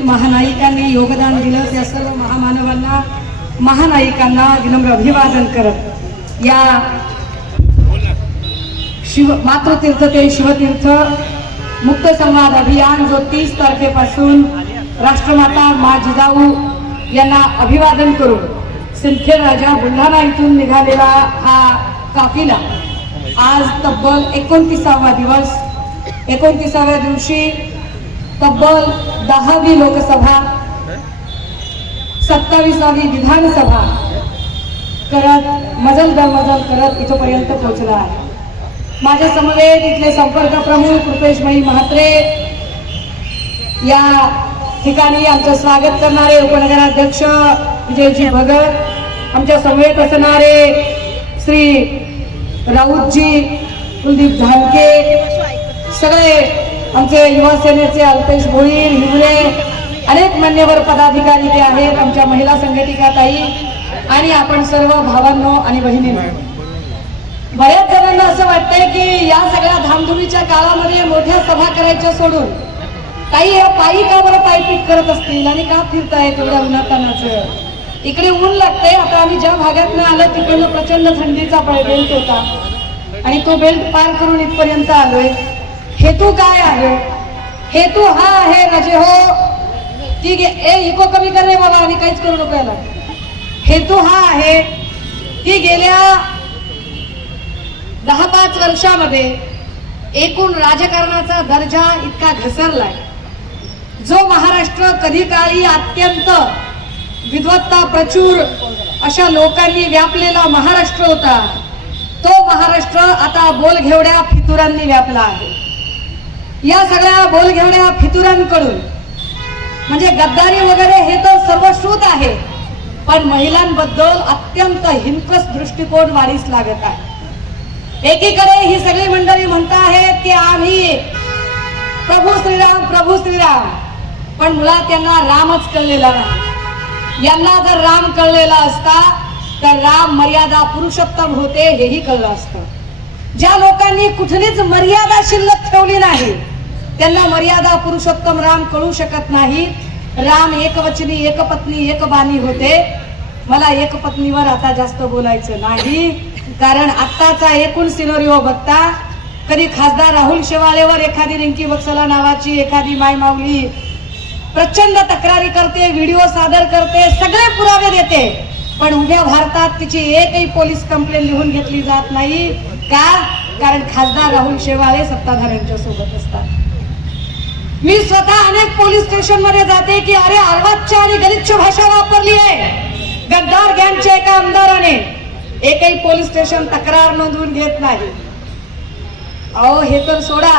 चळवळीतील महानायिकांनी योगदान दिलं त्या सर्व महामानवांना महानायिकांना विनम्र अभिवादन करत या मातृतीर्थ ते शिवतीर्थ मुक्त संवाद अभियान जो 30 तारखेपासून राष्ट्रमाता मा जिजाऊ यांना अभिवादन करून सिंदखेड राजा बुलढाणा इथून निघालेला हा काफिला आज तब्बल 29वा दिवस 29व्या दिवशी तब्बल 10वी लोकसभा 27वी विधानसभा करत मजल दर मजल करत इथपर्यंत पोहोचला आहे। माझ्या समवेत इथले संपर्क प्रमुख रुपेशभाई म्हात्रे या ठिकाणी आमचं स्वागत करणारे उपनगराध्यक्ष विजयजी भगत, आमच्या समवेत असणारे श्री राऊतजी कुलदीप धानके, सगळे आमचे युवा सेनेचे अल्पेश भोईर हिवरे, अनेक मान्यवर पदाधिकारी ते आहेत, आमच्या महिला संघटिका ताई आणि आपण सर्व भावांनो आणि बहिणींनो। बऱ्याच जणांना असं वाटतंय की या सगळ्या धामधुमीच्या काळामध्ये मोठ्या सभा करायच्या सोडून काही हे पायी का बरं पायपीट करत असतील आणि का फिरतायत एवढ्या उन्हातानाचं। इकडे ऊन लागतंय। आता आम्ही ज्या भागातनं आलो तिकडनं प्रचंड थंडीचा बेल्ट होता आणि तो बेल्ट पार करून इथपर्यंत आलोय। हेतू काय आहे? हेतू हा आहे राजे हो की इको कमी करणे बाबा आणि काहीच करू नको याला। हेतू हा आहे की गेल्या 10-5 वर्षामध्ये एकूण राजकारणाचा दर्जा इतका घसरलाय, जो महाराष्ट्र कधी काळी अत्यंत विद्वत्ता प्रचूर अशा लोकांनी व्यापलेला महाराष्ट्र होता, तो महाराष्ट्र आता बोलघेवड्या फितुरांनी व्यापला आहे। या सगळ्या बोलघेवड्या फितुरांकडून म्हणजे गद्दारी वगैरे हे तर सर्वश्रुत आहे, पण महिलांबद्दल अत्यंत हिंकस दृष्टिकोन वाढीस लागत आहे। एकीकडे ही सगळी मंडळी म्हणत आहेत की आम्ही प्रभू श्रीराम, पण मुळात त्यांना रामच कळलेला नाही। यांना जर राम कळलेला असता तर राम मर्यादा पुरुषोत्तम होते हेही कळलं असतं। ज्या लोकांनी कुठलीच मर्यादा शिल्लक ठेवली नाही त्यांना मर्यादा पुरुषोत्तम राम कळू शकत नाही। राम एकवचनी एकपत्नी एकबाणी होते। मला एकपत्नीवर आता जास्त बोलायचं नाही, कारण आत्ताचा एकूण सिनोरिओ बघता कधी खासदार राहुल शेवाळेवर एखादी रिंकी बक्सला नावाची एखादी माय माऊली प्रचंड तक्रारी करते, व्हिडिओ सादर करते, सगळे पुरावे देते, पण उभ्या भारतात तिची एकही पोलीस कंप्लेंट लिहून घेतली जात नाही का? कारण खासदार राहुल शेवाळे सत्ताधाऱ्यांच्या सोबत असतात। मी स्वतः अनेक पोलीस स्टेशन मध्ये जाते की अरे अर्वाच्य आणि गलिच्छ भाषा वापरली आहे गद्दार गँगच्या एका आमदाराने, एकही पोलीस स्टेशन तक्रार नोंदवून घेत नाही। अहो हे तर सोडा,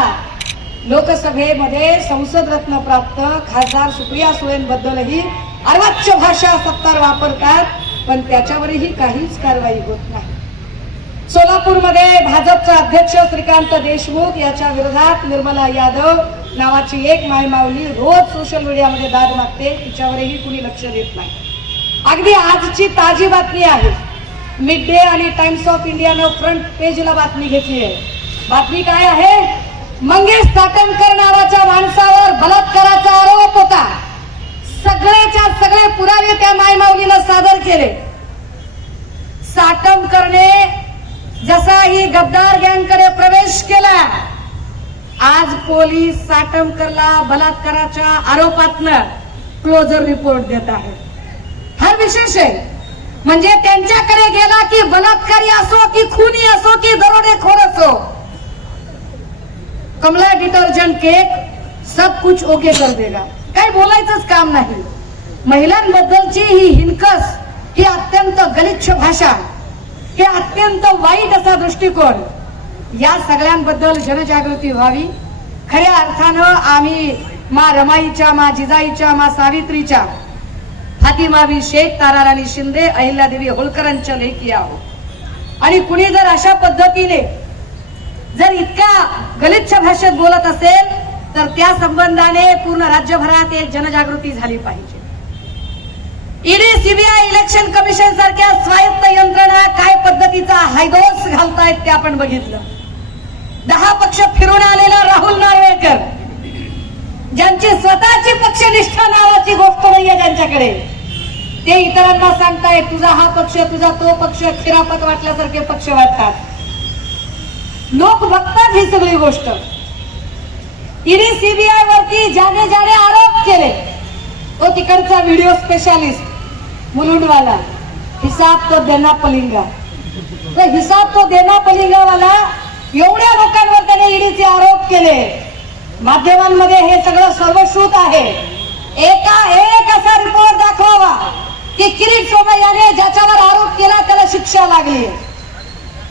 लोकसभेमध्ये संसद रत्न प्राप्त खासदार सुप्रिया सुळेंबद्दलही अर्वाच्य भाषा सत्तार वापरतात, पण त्याच्यावरही काहीच कारवाई होत नाही। सोलापूरमध्ये भाजपचा अध्यक्ष श्रीकांत देशमुख याच्या विरोधात निर्मला यादव नावाची एक मायमाऊली रोज सोशल मीडियामध्ये दाद मागते, तिच्यावरही कुणी लक्ष देत नाही। अगदी आजची ताजी बातमी आहे, मिड डे आणि टाइम्स ऑफ इंडियानं फ्रंट पेजला बातमी घेतली आहे। बातमी काय आहे? मंगेश साटमकर नावाच्या माणसावर बलात्काराचा आरोप होता। सगळेच्या सगळे पुरावे त्या मायमाऊलीनं सादर केले। साटमकरने जसा ही गद्दार गँगकडे प्रवेश केला, आज पोलीस साटमकरला बलात्काराच्या आरोपातनं क्लोजर रिपोर्ट देत आहे। हा विशेष आहे, म्हणजे त्यांच्याकडे गेला की बलात्कारी असो की खुनी असो की दरोडेखोर असो, कमला डिटर्जंट केक सब कुछ ओके कर देगा, काही बोलायचंच काम नाही। महिलांबद्दलची ही हिनकस, ही अत्यंत गलिच्छ भाषा, हे अत्यंत वाईट असा दृष्टिकोन, या सगळ्यांबद्दल जनजागृती व्हावी। खऱ्या अर्थानं आम्ही मा रमाईच्या, मा जिजाईच्या, मा सावित्रीच्या, फातिमाबी शेख, ताराराणी शिंदे, अहिल्यादेवी होळकरांच्या लेकी आहोत। आणि कुणी जर अशा पद्धतीने जर इतक्या गलिच्छ भाषेत बोलत असेल तर त्या संबंधाने पूर्ण राज्यभरात एक जनजागृती झाली पाहिजे। ईडी, सीबीआय, इलेक्शन कमिशन सारख्या स्वायत्त यंत्रणा काय पद्धतीचा हायदोस घालतायत ते आपण बघितलं। 10 पक्ष फिरून आलेला राहुल नार्वेकर, ज्यांची स्वतःची पक्षनिष्ठा नावाची त्यांच्याकडे. ते इतरांना सांगतायत तुझा हा पक्ष तुझा तो पक्ष, खिरापत वाटल्यासारखे पक्ष वाटतात. लोक बघतात ही सगळी गोष्ट. ईडी सीबीआय वरती ज्याने ज्याने आरोप केले तो तिकडचा व्हिडिओ स्पेशालिस्ट मुलुंडवाला, हिसाब तो देना पलिंगा. तो हिसाब तो देना पलिंगा वाला एवढ्या लोकांवर त्याने ईडीचे आरोप केले. माध्यमांमध्ये हे सगळं सर्वश्रुत आहे. एका एक असा रिपोर्ट दाखवावा की किरीट सोमय्याने ज्याच्यावर आरोप केला त्याला शिक्षा लागली.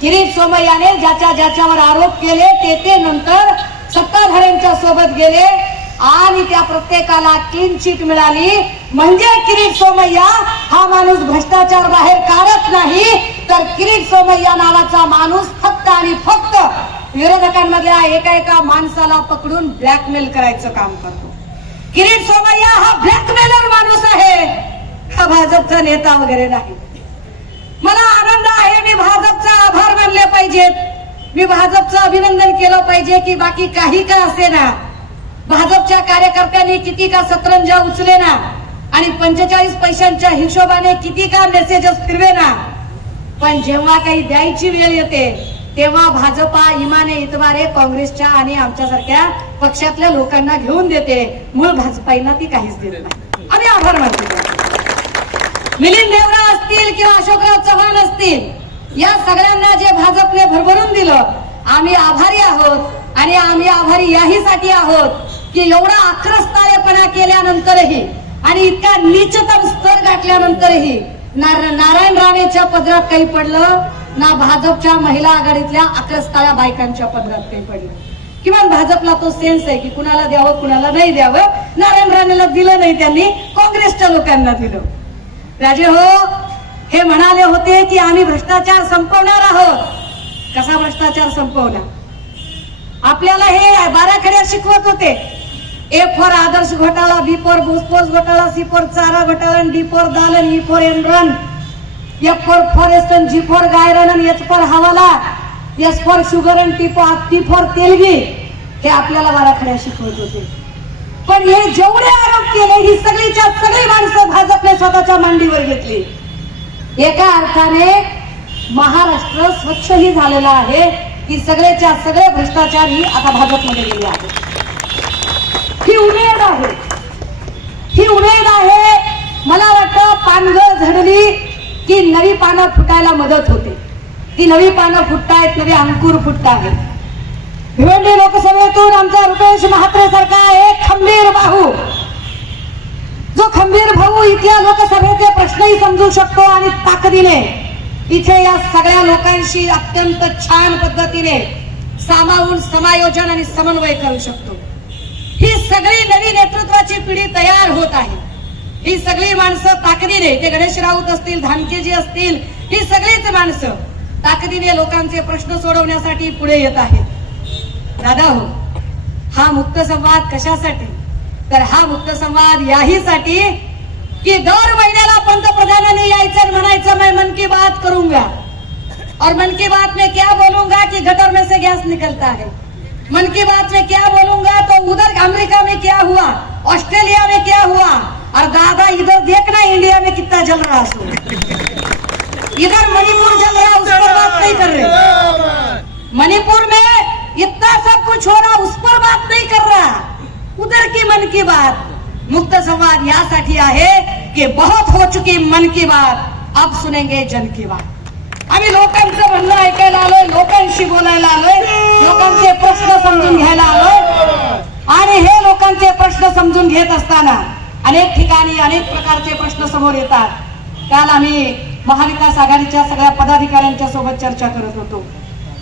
किरीट सोमय्याने ज्याच्यावर आरोप केले ते नंतर सत्ताधाऱ्यांच्या सोबत गेले आणि त्या प्रत्येकाला क्लीन चिट मिळाली. म्हणजे किरीट सोमय्या हा माणूस भ्रष्टाचार बाहेर काढत नाही, तर किरीट सोमय्या नावाचा माणूस फक्त आणि फक्त विरोधकांमधल्या एका माणसाला पकडून ब्लॅकमेल करायचं काम करतो. किरीट सोमय्या हा ब्लॅकमेलर माणूस आहे, हा भाजपचा नेता वगैरे नाही. मला आनंद आहे, मी भाजपचा आभार मानले पाहिजेत, मी भाजपचं अभिनंदन केलं पाहिजे की बाकी काही का असे ना, भाजपच्या कार्यकर्त्यांनी किती का सतरंजा उचले ना आणि 45 पैशांच्या हिशोबाने किती का मेसेजेस फिरवे ना, पण जेव्हा काही द्यायची वेळ येते तेव्हा भाजपा इमाने इतबारे काँग्रेसच्या आणि आमच्यासारख्या पक्षातल्या लोकांना घेऊन देते. मूळ भाजपाईंना ती काहीच देत नाही. आम्ही आभार मानतो. मिलिंद देवरा असतील किंवा अशोकराव चव्हाण असतील, या सगळ्यांना जे भाजपने भरभरून दिलं, आम्ही आभारी आहोत. आणि आम्ही आभारी याहीसाठी आहोत की एवढा आक्रस्ताळेपणा केल्यानंतरही आणि इतका नीचतम स्तर गाठल्यानंतरही नारायण राणेच्या पदरात काही पडलं ना, भाजपच्या महिला आघाडीतल्या आक्रस्ताळ्या बायकांच्या पदरात काही पडलं. किमान भाजपला तो सेन्स आहे की कुणाला द्यावं कुणाला नाही द्यावं. नारायण राणेला दिलं नाही, त्यांनी काँग्रेसच्या लोकांना दिलं. राजे हो, हे म्हणाले होते की आम्ही भ्रष्टाचार संपवणार आहोत. कसा भ्रष्टाचार संपवला? आपल्याला हे बाराखड्या शिकवत होते. ए फॉर आदर्श घोटाळा, बी फॉर भूसपोस घोटाळा, सी फॉर चारा घोटाळा, डी फॉर दालन, E for Enron, F for forest, G for गायरन, एच फॉर हवाला, S for sugar and T for Telgi. हे आपल्याला बाराखड्या शिकवत होते. पण हे जेवढे आरोप केले ही सगळीच्या सगळी माणसं भाजपने स्वतःच्या मांडीवर घेतली. एका अर्थाने महाराष्ट्र स्वच्छही झालेला आहे की सगळेच्या सगळे भ्रष्टाचार ही आता भाजपमध्ये गेले आहेत. ही उमेद आहे, ही उमेद आहे. मला वाटतं पानगळ झडली की नवी पानं फुटायला मदत होते. ती नवी पानं फुटतायत, नवी अंकुर फुटतायत. भिवंडी लोकसभेतून आमचा रुपेश म्हात्रे सारखा एक खंबीर भाऊ, जो खंबीर भाऊ इथल्या लोकसभेचे प्रश्नही समजू शकतो आणि ताकदीने इथे या सगळ्या लोकांशी अत्यंत छान पद्धतीने सामावून समायोजन आणि समन्वय करू शकतो. ही सगळी नवी नेतृत्वाची पिढी तयार होत आहे. ही सगळी माणसं ताकदीने, ते गणेश राऊत असतील, धानकेजी असतील, ही सगळीच माणसं ताकदीने लोकांचे प्रश्न सोडवण्यासाठी पुढे येत आहेत. दादा हो, हा मुक्त संवाद कशासाठी? तर हा मुक्त संवाद याहीसाठी कि दर महिन्याला पंतप्रधानांनी यायचं आणि म्हणायचं मैं मन की बात करूंगा, और मन की बात में क्या बोलूंगा कि गटर में से गैस निकलता है, मन की बात में क्या बोलूंगा तो उधर अमेरिका में क्या हुआ, ऑस्ट्रेलिया में क्या हुआ, और दादा इधर देखना इंडिया में कितना जल रहा है, इधर मणिपुर जल रहा, उस पर बात नहीं कर रहे. मणिपुर में इतना सब कुछ हो रहा, उस पर बात नहीं कर रहा, उधर की मन की बात. मुक्त संवाद यासाठी आहे की बहुत हो चुकी मन की बात, अब सुनेंगे जन की बात. आम्ही लोकांचं म्हणणं ऐकायला आलोय, लोकांशी बोलायला आलोय, लोकांचे प्रश्न समजून घ्यायला आलोय. आणि हे लोकांचे प्रश्न समजून घेत असताना अनेक ठिकाणी अनेक प्रकारचे प्रश्न समोर येतात. काल आम्ही महाविकास आघाडीच्या सगळ्या पदाधिकाऱ्यांच्या सोबत चर्चा करत होतो.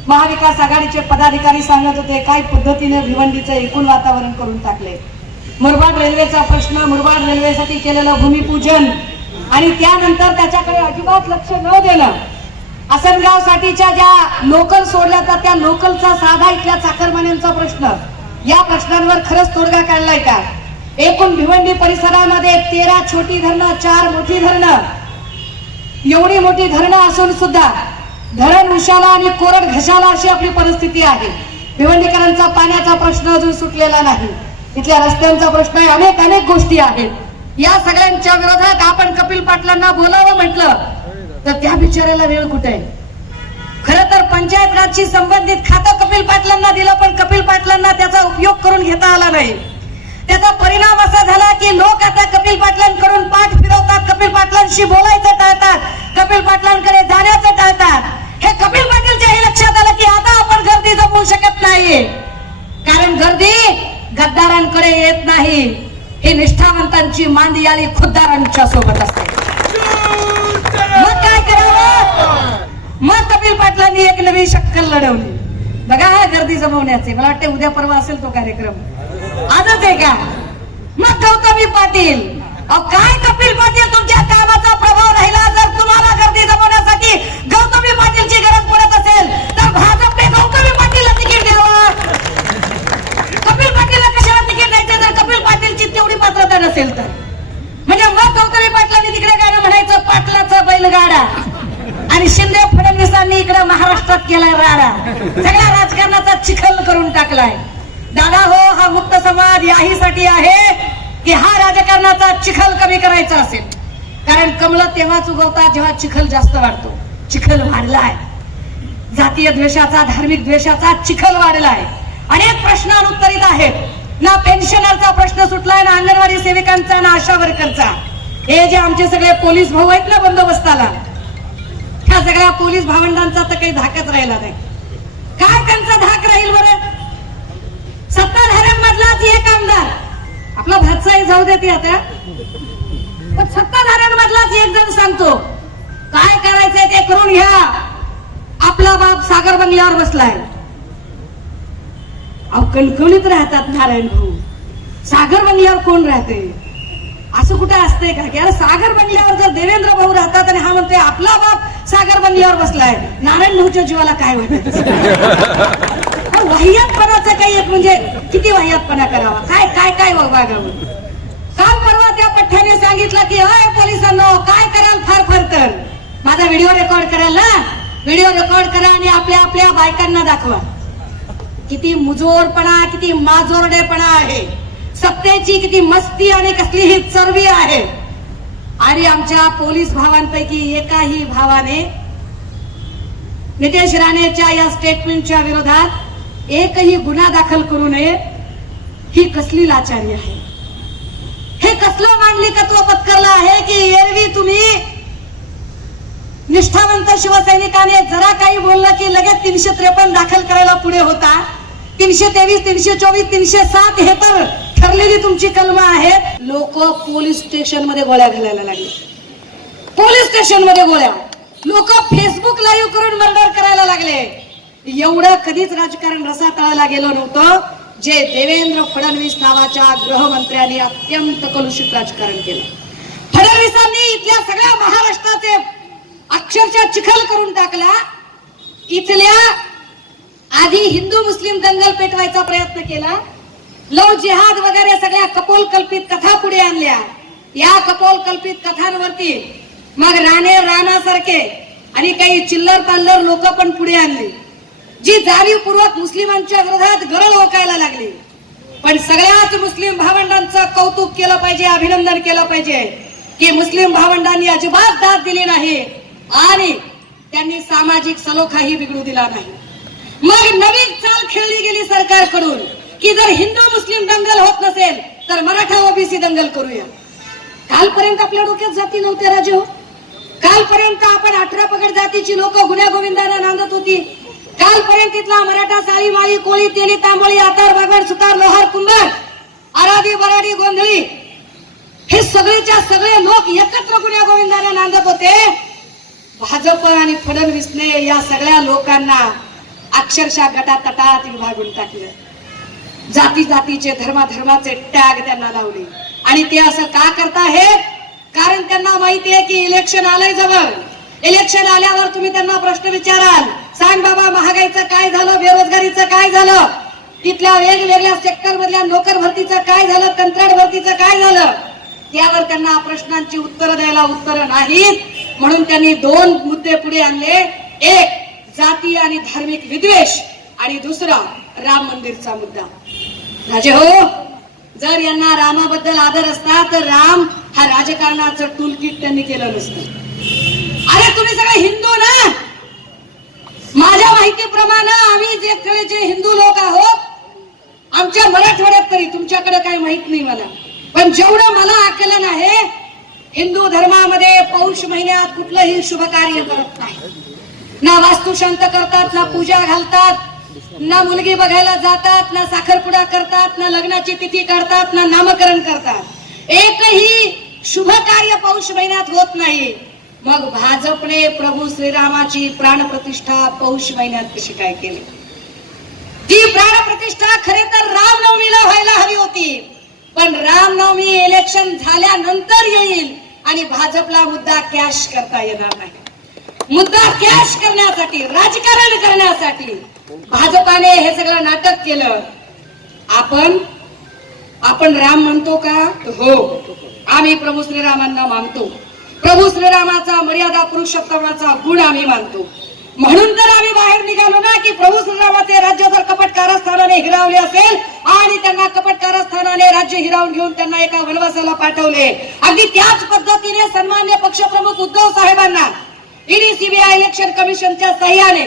महाविकास आघाडीचे पदाधिकारी सांगत होते काय पद्धतीने भिवंडीचं एकूण वातावरण करून टाकले. मुरबाड रेल्वेचा प्रश्न, मुरबाड रेल्वेसाठी केलेलं भूमिपूजन आणि त्यानंतर त्याच्याकडे अजिबात लक्ष न देणं, आसनगाव साठीच्या ज्या लोकल सोडल्या जातात त्या लोकलचा साधा इथल्या चाकरमान्यांचा प्रश्न, या प्रश्नांवर खरंच तोडगा काढलाय का? एकूण भिवंडी परिसरामध्ये 13 छोटी धरणं, 4 मोठी धरणं, एवढी मोठी धरणं असून सुद्धा धरण उशाला आणि कोरड घशाला अशी आपली परिस्थिती आहे. भिवंडीकरांचा पाण्याचा प्रश्न अजून सुटलेला नाही, इथल्या रस्त्यांचा प्रश्न आहे, अनेक गोष्टी आहेत. या सगळ्यांच्या विरोधात आपण कपिल पाटलांना बोलावं म्हटलं तर त्या बिचाऱ्याला वेळ कुठे आहे? खरं तर पंचायत राजशी संबंधित खातं कपिल पाटलांना दिलं, पण कपिल पाटलांना त्याचा उपयोग करून घेता आला नाही. त्याचा परिणाम असा झाला की लोक आता कपिल पाटलांकडून पाठ फिरवतात, कपिल पाटलांशी बोलायचं टाळतात, कपिल पाटलांकडे जाण्याचं टाळतात. हे कपिल पाटीलच्या हे लक्षात आलं की आता आपण गर्दी जमवू शकत नाहीये, कारण गर्दी गद्दारांकडे येत नाही, ही निष्ठावंतांची मांदियाळी खुद्दारांच्या सोबत असते. मग काय करावं? मग कपिल पाटलांनी एक नवी शक्कल लढवली. बघा हा गर्दी जमवण्याचे, मला वाटते उद्या परवा असेल तो कार्यक्रम, आजच आहे का? मग गौतमी पाटील, काय कपिल पाटील तुमच्या कामाचा प्रभाव राहिला, जर तुम्हाला गर्दी जमवण्यासाठी गौतमी पाटीलची गरज पडत असेल तर भाजपने गौतमी पाटीलला तिकीट द्यावं. कपिल पाटीलला कशाला तिकीट द्यायचं जर कपिल पाटीलची तेवढी पात्रता नसेल तर? म्हणजे मग गौतमी पाटलांनी तिकडे गाणं म्हणायचं पाटलाचा बैलगाडा, आणि शिंदे फडणवीसांनी इकडे महाराष्ट्रात केलाय राडा, सगळ्या राजकारणाचा चिखल करून टाकलाय. दादा हो, हा मुक्त समाज याहीसाठी आहे की हा राजकारणाचा चिखल कमी करायचा असेल, कारण कमळं तेव्हाच उगवतात जेव्हा चिखल जास्त वाढतो. चिखल वाढलाय, जातीय द्वेषाचा, धार्मिक द्वेषाचा चिखल वाढलाय. अनेक प्रश्न अनुत्तरित आहेत. ना पेन्शनरचा प्रश्न सुटलाय, ना अंगणवाडी सेविकांचा, ना आशा वर्करचा. हे जे आमचे सगळे पोलीस भाऊ आहेत ना बंदोबस्ताला, त्या सगळ्या पोलीस भावंडांचा तर काही धाकच राहिला नाही. काय त्यांचा धाक राहील बरं? सत्ताधाऱ्यांमधलाच एक आमदार, आपला भातसाही जाऊ देते आता, पण सत्ताधाऱ्यांमधलाच एक जण सांगतो काय करायचंय ते करून घ्या. आपला बाप सागर बंगल्यावर बसलाय. अहो कणकणीत राहतात नारायण भाऊ, सागर बंगल्यावर कोण राहते? असं कुठं असतंय का की सागर बंगल्यावर जर देवेंद्र भाऊ राहतात आणि हा म्हणतोय आपला बाप सागर बंगल्यावर बसलाय, नारायण भाऊच्या जीवाला काय वाटत? वाह्यातपणाचा काही एक म्हणजे किती वाह्यातपणा करावा, काय काय काय वागावं. काल परवा त्या पठ्ठ्याने सांगितलं की अय पोलिसांनो काय कराल, फार फार तर माझा व्हिडिओ रेकॉर्ड कराल ना, व्हिडिओ रेकॉर्ड करा आणि आपल्या आपल्या बायकांना दाखवा. किती मुजोरपणा, किती माजोरडेपणा आहे, सत्तेची किती मस्ती आणि कसली ही चरबी आहे. आणि आमच्या पोलीस भावांपैकी एकाही भावाने नितेश राणेच्या या स्टेटमेंटच्या विरोधात एकही गुन्हा दाखल करू नये, ही कसली लाचारी आहे? हे कसलं मांडलिकत्व पत्करलं आहे की एरवी तुम्ही निष्ठावंत शिवसैनिकाने जरा काही बोललं की लगेच 353 दाखल करायला पुढे होता. 323, 324, 307 हे तर ठरलेली तुमची कलम आहेत. लोक पोलीस स्टेशन मध्ये गोळ्या घालायला लागले, पोलीस स्टेशन मध्ये गोळ्या, लोक फेसबुक लाईव्ह करून मर्डर करायला लागले. एवढं कधीच राजकारण रसातळाला गेलं नव्हतं जे देवेंद्र फडणवीस नावाच्या गृहमंत्र्यांनी अत्यंत कलुषित राजकारण केलं. फडणवीसांनी इथल्या सगळ्या महाराष्ट्राचे अक्षरशः चिखल करून टाकला. इथल्या आधी हिंदू मुस्लिम दंगल पेटवायचा प्रयत्न केला, लव जिहाद वगैरे सगळ्या कपोल कल्पित कथा पुढे आणल्या. या कपोल कल्पित कथांवरती मग राणासारखे आणि काही चिल्लर पाल्लर लोक पण पुढे आणली, जी जाणीवपूर्वक मुस्लिमांच्या विरोधात गरळ ओकायला लागली. पण सगळ्याच मुस्लिम भावंडांचं कौतुक केलं पाहिजे, अभिनंदन केलं पाहिजे की मुस्लिम भावंडांनी अजिबात दाद दिली नाही आणि त्यांनी सामाजिक सलोखाही बिघडू दिला नाही. मग नवीन चाल खेळली गेली सरकारकडून की जर हिंदू मुस्लिम दंगल होत नसेल तर मराठा ओबीसी दंगल करूया. कालपर्यंत आपल्या डोक्यात जाती नव्हत्या राजे हो. कालपर्यंत आपण 18 पगड जातीची लोक गुन्ह्या गोविंदाला नांदत होती. कालपर्यंत इथला मराठा साळी माळी कोळी तेली तांबोळी आतार भगवान सुतार लोहार कुंभार आराधी बराडी गोंधळी हे सगळेच्या सगळे लोक एकत्र गुन्ह्या गोविंदाला नांदत होते. भाजप आणि फडणवीसने या सगळ्या लोकांना अक्षरशः गटातटात विभागून टाकलं. जाती जातीचे धर्माचे टॅग त्यांना लावले. आणि ते असं का करता हे? कारण त्यांना माहिती आहे की इलेक्शन आलंय जवळ. इलेक्शन आल्यावर तुम्ही त्यांना प्रश्न विचाराल, सांग बाबा महागाईचं काय झालं, बेरोजगारीचं काय झालं, तिथल्या वेगवेगळ्या सेक्टर मधल्या नोकर भरतीचं काय झालं, कंत्राट भरतीचं काय झालं, त्यावर त्यांना प्रश्नांची उत्तरं द्यायला उत्तरं नाहीत. म्हणून त्यांनी 2 मुद्दे पुढे आणले. एक जाती आणि धार्मिक विद्वेष आणि दुसरा राम मंदिरचा मुद्दा. राजे हो, जर यांना रामाबद्दल आदर असता तर राम हा राजकारणाचं टूलकिट त्यांनी केलं नसतं. अरे तुम्ही सगळे हिंदू ना, माझ्या माहितीप्रमाणे आम्ही जे हिंदू लोक आहोत, आमच्या मराठवाड्यात तरी, तुमच्याकडे काही माहित नाही मला, पण जेवढं मला आकलन आहे, हिंदू धर्मामध्ये पौष महिन्यात कुठलंही शुभ कार्य करत नाही. ना वास्तुशांत करतात, ना पूजा घालतात, ना मुलगी बघायला जातात, ना साखरपुडा करतात, ना लग्नाची तिथी काढतात, ना नामकरण करतात. एकही शुभ कार्य पौष महिन्यात होत नाही. मग भाजपने प्रभू श्रीरामाची प्राणप्रतिष्ठा पौष महिन्यात कशी काय केली? ती प्राणप्रतिष्ठा खरे तर रामनवमीला व्हायला हवी होती, पण रामनवमी इलेक्शन झाल्यानंतर येईल आणि भाजपला मुद्दा कॅश करता येणार नाही. मुद्दा कॅश करण्यासाठी, राजकारण करण्यासाठी भाजपाने हे सगळं नाटक केलं. आपण राम म्हणतो का? हो, आम्ही प्रभू श्रीरामांना मानतो. प्रभू श्रीरामाचा मर्यादा पुरुषोत्तमाचा गुण आम्ही मानतो. म्हणून तर आम्ही बाहेर निघालो ना, की प्रभू श्रीरामाचे राज्य जर कपट कारस्थानाने हिरावले असेल आणि त्यांना कपट कारस्थानाने राज्य हिरावून घेऊन त्यांना एका वनवासाला पाठवले, अगदी त्याच पद्धतीने सन्मान्य पक्षप्रमुख उद्धव साहेबांना ईडी सीबीआय इलेक्शन कमिशनच्या सह्याने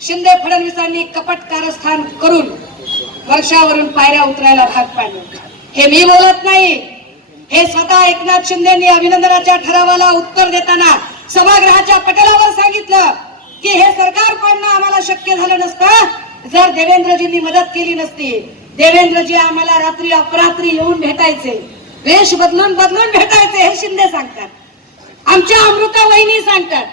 शिंदे फडणवीसांनी कपट कारस्थान करून वर्षावरून पायऱ्या उतरायला भाग पाडले. हे मी बोलत नाही, हे स्वतः एकनाथ शिंदेंनी अभिनंदनाच्या ठरावाला उत्तर देताना सभागृहाच्या पटलावर सांगितलं की हे सरकार पाडणं आम्हाला शक्य झालं नसतं जर देवेंद्रजींनी मदत केली नसती. देवेंद्रजी आम्हाला रात्री अपरात्री येऊन भेटायचे, वेश बदलून भेटायचे, हे शिंदे सांगतात. आमच्या अमृता वहिनी सांगतात,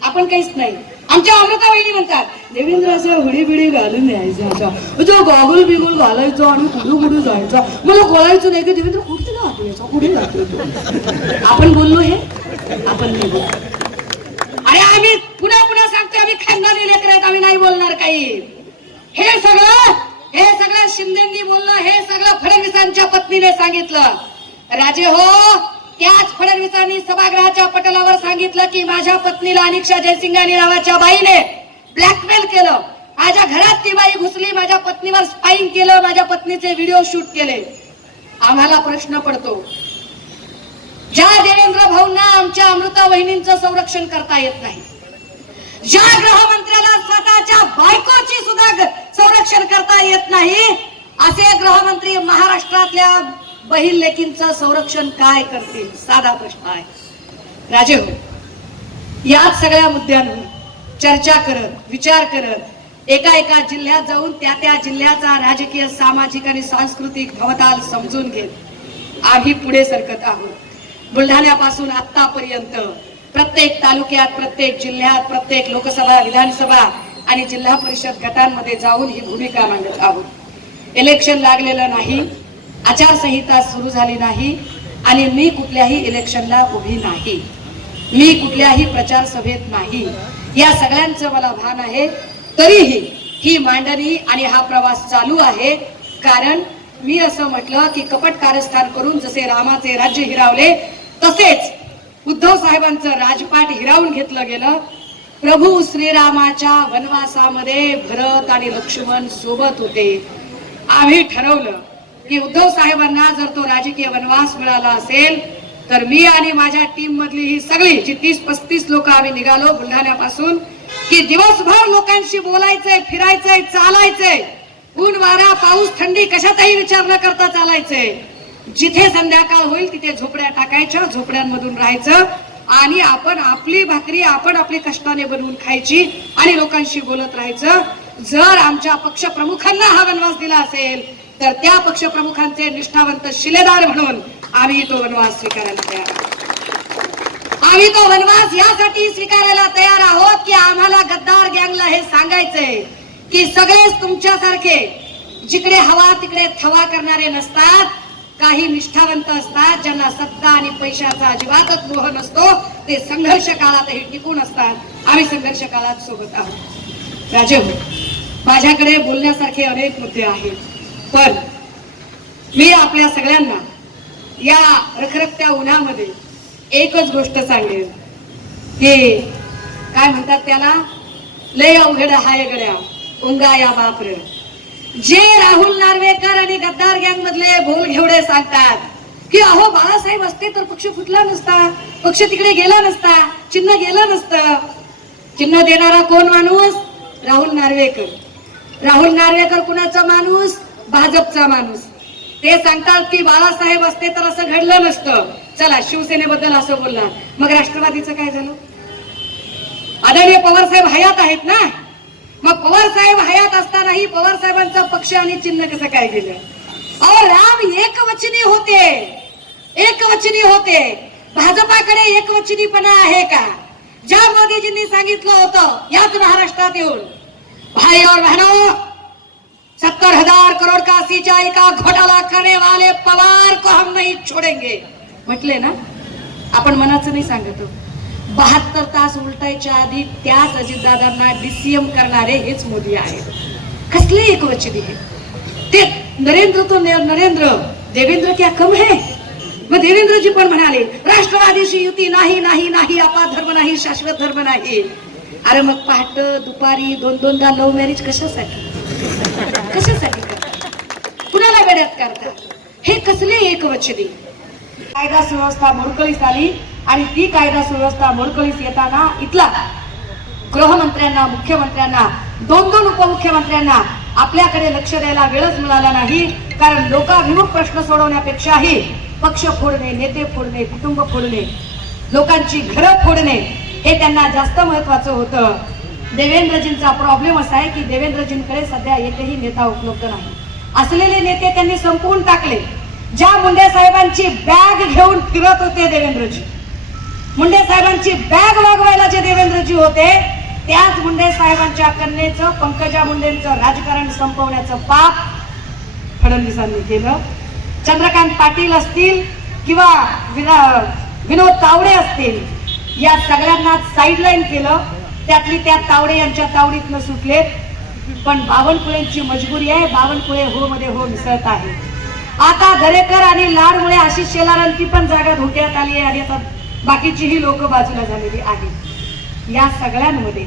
आपण काहीच नाही. आमच्या अमृता वहिनी म्हणतात, देवेंद्र असं हुडी बिडी घालून यायचा, जो गॉगल बिगुल घालायचो आणि कुठे जायचा, मला कळायचं नाही की देवेंद्र कुठे जातो, कुठे जातो. आपण बोललो हे, आपण नाही बोललो. अरे आम्ही पुन्हा सांगतोय, आम्ही खानदानी लेकर आहेत, आम्ही नाही बोलणार काही. हे सगळं शिंदेंनी बोललं, हे सगळं फडणवीसांच्या पत्नीने सांगितलं. राजे हो, त्याच फडणवीसांनी सभागृहाच्या पटलावर सांगितलं की माझ्या पत्नीला अनिक्षा जयसिंगानी नावाच्या बाईने ब्लॅकमेल केलं, माझ्या घरात ती बाई घुसली, माझ्या पत्नीवर स्पाईंग केलं, माझ्या पत्नीचे व्हिडिओ शूट केले. आम्हाला प्रश्न पडतो, ज्या देवेंद्र भाऊंना आमच्या अमृता वहिनींचं संरक्षण करता येत नाही, ज्या गृहमंत्र्याला स्वतःच्या बायकोची सुद्धा संरक्षण करता येत नाही, असे गृहमंत्री महाराष्ट्रातल्या बहीण लेकींचं संरक्षण काय करतील? साधा प्रश्न आहे. राजे हो, याच सगळ्या मुद्द्यांवर चर्चा करत, विचार करत, एका जिल्ह्यात जाऊन त्या जिल्ह्याचा राजकीय, सामाजिक आणि सांस्कृतिक भवताल समजून घेत आम्ही पुढे सरकत आहोत. बुलढाण्यापासून आतापर्यंत प्रत्येक तालुक्यात, प्रत्येक जिल्ह्यात, प्रत्येक लोकसभा, विधानसभा आणि जिल्हा परिषद गटांमध्ये जाऊन ही भूमिका मांडत आहोत. इलेक्शन लागलेलं नाही, आचारसंहिता सुरू झाली नाही आणि मी कुठल्याही इलेक्शनला उभी नाही, मी कुठल्याही प्रचार सभेत नाही, या सगळ्यांचं मला भान आहे. तरीही ही मांडणी आणि हा प्रवास चालू आहे, कारण मी असं म्हटलं की कपट कारस्थान करून जसे रामाचे राज्य हिरावले तसेच उद्धव साहेबांचं राजपाट हिरावून घेतलं गेलं. प्रभू श्रीरामाच्या वनवासामध्ये भरत आणि लक्ष्मण सोबत होते. आम्ही ठरवलं की उद्धव साहेबांना जर तो राजकीय वनवास मिळाला असेल तर मी आणि माझ्या टीम मधली ही सगळी जी 30-35 लोक आम्ही निघालो बुलढाण्यापासून, की दिवसभर लोकांशी बोलायचंय, फिरायचंय, चालायचंय, ऊन वारा पाऊस थंडी कशाचाही विचार न करता चालायचंय. जिथे संध्याकाळ होईल तिथे झोपड्या टाकायच्या, झोपड्यांमधून राहायचं आणि आपण आपली भाकरी आपण आपली कष्टाने बनवून खायची आणि लोकांशी बोलत राहायचं. जर आमच्या पक्षप्रमुखांना हा वनवास दिला असेल तर त्या पक्षप्रमुखांचे निष्ठावंत शिलेदार म्हणून आम्ही तो वनवास स्वीकारायला तयार आहोत. आम्ही तो वनवास यासाठी स्वीकारायला तयार आहोत की आम्हाला गद्दार गँगला हे सांगायचंय की सगळेच तुमच्यासारखे जिकडे हवा तिकडे थवा करणारे नसतात. काही निष्ठावंत असतात, ज्यांना सत्ता आणि पैशाचा अजिबातच मोह नसतो, ते संघर्ष काळातही टिकून असतात. आम्ही संघर्ष काळात सोबत आहोत. राजे हो, माझ्याकडे बोलण्यासारखे अनेक मुद्दे आहेत, पण मी आपल्या सगळ्यांना या रखरखत्या उन्हामध्ये एकच गोष्ट सांगेन की काय म्हणतात त्याला, लय अवघड हाय गड्या उंगा या बापर. जे राहुल नार्वेकर आणि गद्दार गँग मधले भोल घेवडे सांगतात की अहो बाळासाहेब असते तर पक्ष फुटला नसता, पक्ष तिकडे गेला नसता, चिन्ह गेलं नसतं. चिन्ह देणारा कोण माणूस? राहुल नार्वेकर. राहुल नार्वेकर कुणाचा माणूस? भाजपचा माणूस. ते सांगतात की बाळासाहेब असते तर असं घडलं नसतं. चला शिवसेनेबद्दल असं बोलला, मग राष्ट्रवादीचं काय झालं? आदरणीय पवार साहेब हयात आहेत ना, मग पवार साहेब हयात असतानाही पवार साहेबांचा पक्ष आणि चिन्ह कसं काय गेलं? अहो राम एकवचनी होते, एकवचनी होते. भाजपाकडे एकवचनीपणा आहे का? ज्या मोदीजींनी सांगितलं होतं याच महाराष्ट्रात येऊन, भाई और बहनों 70,000 करोड़ का सिंचाई का घोटाला करने वाले पवार को हम नहीं छोड़ेंगे म्हटले ना. आपण मनाचं नाही सांगतो. 72 तास उलटायच्या आधी त्याच अजितदादांना डीसीएम करणारे हेच मोदी आहेत. कसले एकवचनी आहे ते? नरेंद्र तो नरेंद्र, देवेंद्र क्या कम है? मग देवेंद्रजी पण म्हणाले राष्ट्रवादीशी युती नाही नाही नाही, आपला धर्म नाही, शाश्वत धर्म नाही. अरे मग पहाट दुपारी 2-2दा लव्ह मॅरेज कशासाठी? कशासाठी करतात? कुणाला वेड्यात करतात? हे कसले एकवचनी? कायदा सुव्यवस्था मोडकळीस आली आणि ती कायदा सुव्यवस्था मोडकळीस येताना इथला गृहमंत्र्यांना, मुख्यमंत्र्यांना, 2-2 उपमुख्यमंत्र्यांना आपल्याकडे लक्ष द्यायला वेळच मिळाला नाही. कारण लोकाभिमुख प्रश्न सोडवण्यापेक्षाही पक्ष फोडणे, नेते फोडणे, कुटुंब फोडणे, लोकांची घरं फोडणे हे त्यांना जास्त महत्वाचं होतं. देवेंद्रजींचा प्रॉब्लेम असा आहे की देवेंद्रजींकडे सध्या एकही नेता उपलब्ध नाही. असलेले नेते त्यांनी संपवून टाकले. ज्या मुंडे साहेबांची बॅग घेऊन फिरत होते देवेंद्रजी, मुंडे साहेबांची बॅग वागवायला जे देवेंद्रजी होते, त्याच मुंडे साहेबांच्या कन्येचं, पंकजा मुंडेंचं राजकारण संपवण्याचं पाप फडणवीसांनी केलं. चंद्रकांत पाटील असतील किंवा विनोद तावडे असतील, या सगळ्यांना साईडलाईन केलं. त्यातली त्या तावडे यांच्या तावडीतनं सुटले. पण बावनकुळेंची मजबुरी आहे, बावनकुळे हो मध्ये हो मिसळत आहे. आता दरेकर आणि लाडमुळे आशिष शेलारांची पण जागा धोक्यात आली आहे आणि आता बाकीचीही लोक बाजूला झालेली आहेत. या सगळ्यांमध्ये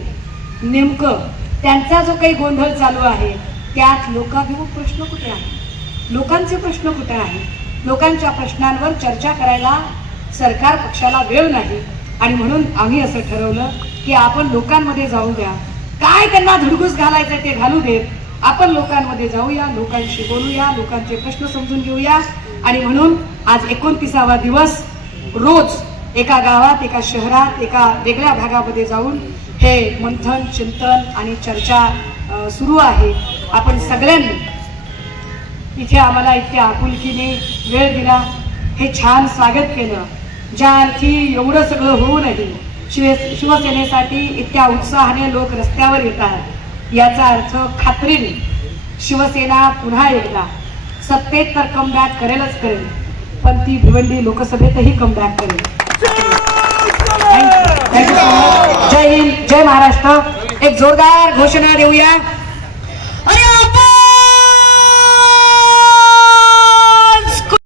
नेमकं त्यांचा जो काही गोंधळ चालू आहे त्यात लोकाभिमुख प्रश्न कुठे आहे? लोकांचे प्रश्न कुठे आहे? लोकांच्या प्रश्नांवर चर्चा करायला सरकार पक्षाला वेळ नाही. आणि म्हणून आम्ही असं ठरवलं की आपण लोकांमध्ये जाऊ द्या. काय त्यांना धुडगूस घालायचं ते घालू देत. आपण लोकांमध्ये जाऊया, लोकांशी बोलूया, लोकांचे प्रश्न समजून घेऊया. आणि म्हणून आज 29वा दिवस रोज एका गावात, एका शहरात, एका वेगळ्या भागामध्ये जाऊन हे मंथन, चिंतन आणि चर्चा सुरू आहे. आपण सगळ्यांनी इथे आम्हाला इतक्या आपुलकीने वेळ दिला, हे छान स्वागत केलं. ज्या अर्थी एवढं सगळं होऊनही शिवसेनेसाठी इतक्या उत्साहाने लोक रस्त्यावर येतात, याचा अर्थ खात्रीने शिवसेना पुन्हा एकदा सत्तेत तर कमबॅक करेलच करेल, पण ती भिवंडी लोकसभेतही कमबॅक करेल. जय हिंद, जय महाराष्ट्र. एक जोरदार घोषणा देऊया. अरे